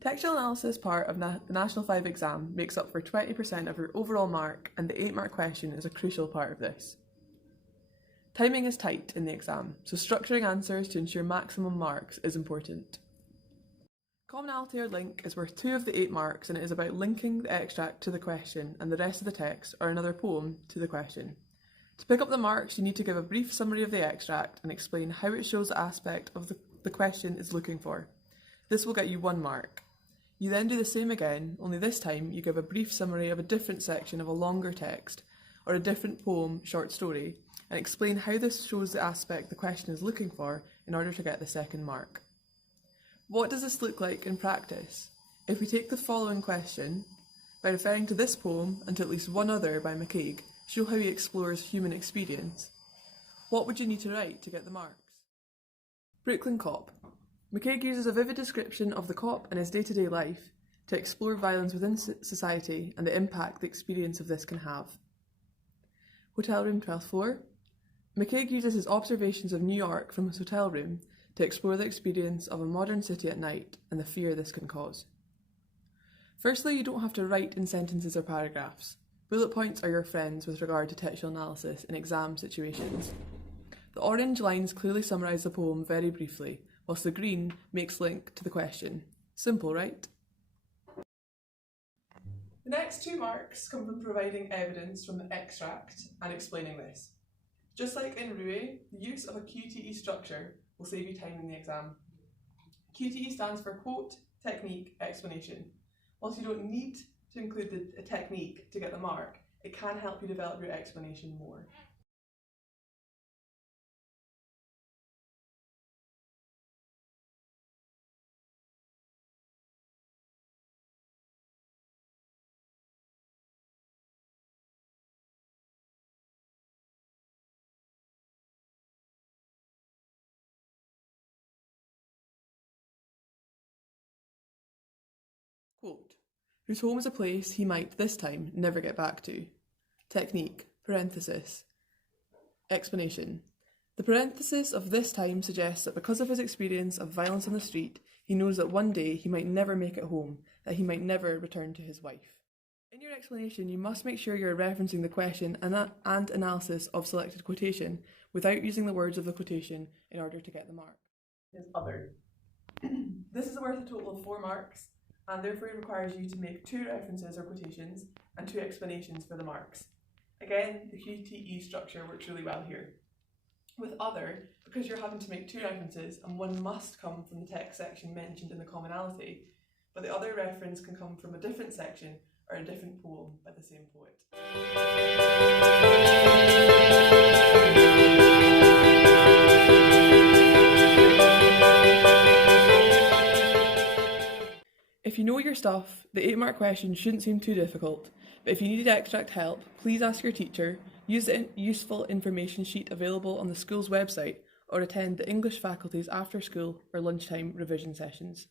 Textual analysis part of the National 5 exam makes up for 20% of your overall mark, and the 8-mark question is a crucial part of this. Timing is tight in the exam, so structuring answers to ensure maximum marks is important. Commonality or link is worth 2 of the 8 marks, and it is about linking the extract to the question and the rest of the text or another poem to the question. To pick up the marks, you need to give a brief summary of the extract and explain how it shows the aspect of the question is looking for. This will get you 1 mark. You then do the same again, only this time you give a brief summary of a different section of a longer text or a different poem, short story, and explain how this shows the aspect the question is looking for in order to get the 2nd mark. What does this look like in practice? If we take the following question, by referring to this poem and to at least one other by McCaig, show how he explores human experience. What would you need to write to get the marks? Brooklyn Cop. McCaig uses a vivid description of the cop and his day-to-day life to explore violence within society and the impact the experience of this can have. Hotel Room 12th Floor. McCaig uses his observations of New York from his hotel room to explore the experience of a modern city at night and the fear this can cause. Firstly, you don't have to write in sentences or paragraphs. Bullet points are your friends with regard to textual analysis in exam situations. The orange lines clearly summarise the poem very briefly, whilst the green makes link to the question. Simple, right? The next 2 marks come from providing evidence from the extract and explaining this. Just like in RUE, the use of a QTE structure will save you time in the exam. QTE stands for quote, technique, explanation. Whilst you don't need to include a technique to get the mark, it can help you develop your explanation more. Quote, whose home is a place he might this time never get back to. Technique, parenthesis. Explanation. The parenthesis of this time suggests that because of his experience of violence on the street, he knows that one day he might never make it home, that he might never return to his wife. In your explanation, you must make sure you're referencing the question and analysis of selected quotation without using the words of the quotation in order to get the mark. Is other. This is worth a total of 4 marks, and therefore it requires you to make 2 references or quotations and 2 explanations for the marks. Again, the QTE structure works really well here. With other, because you're having to make 2 references and one must come from the text section mentioned in the commonality, but the other reference can come from a different section or a different poem by the same poet. If you know your stuff, the 8-mark question shouldn't seem too difficult, but if you needed extract help, please ask your teacher, use the useful information sheet available on the school's website, or attend the English faculty's after-school or lunchtime revision sessions.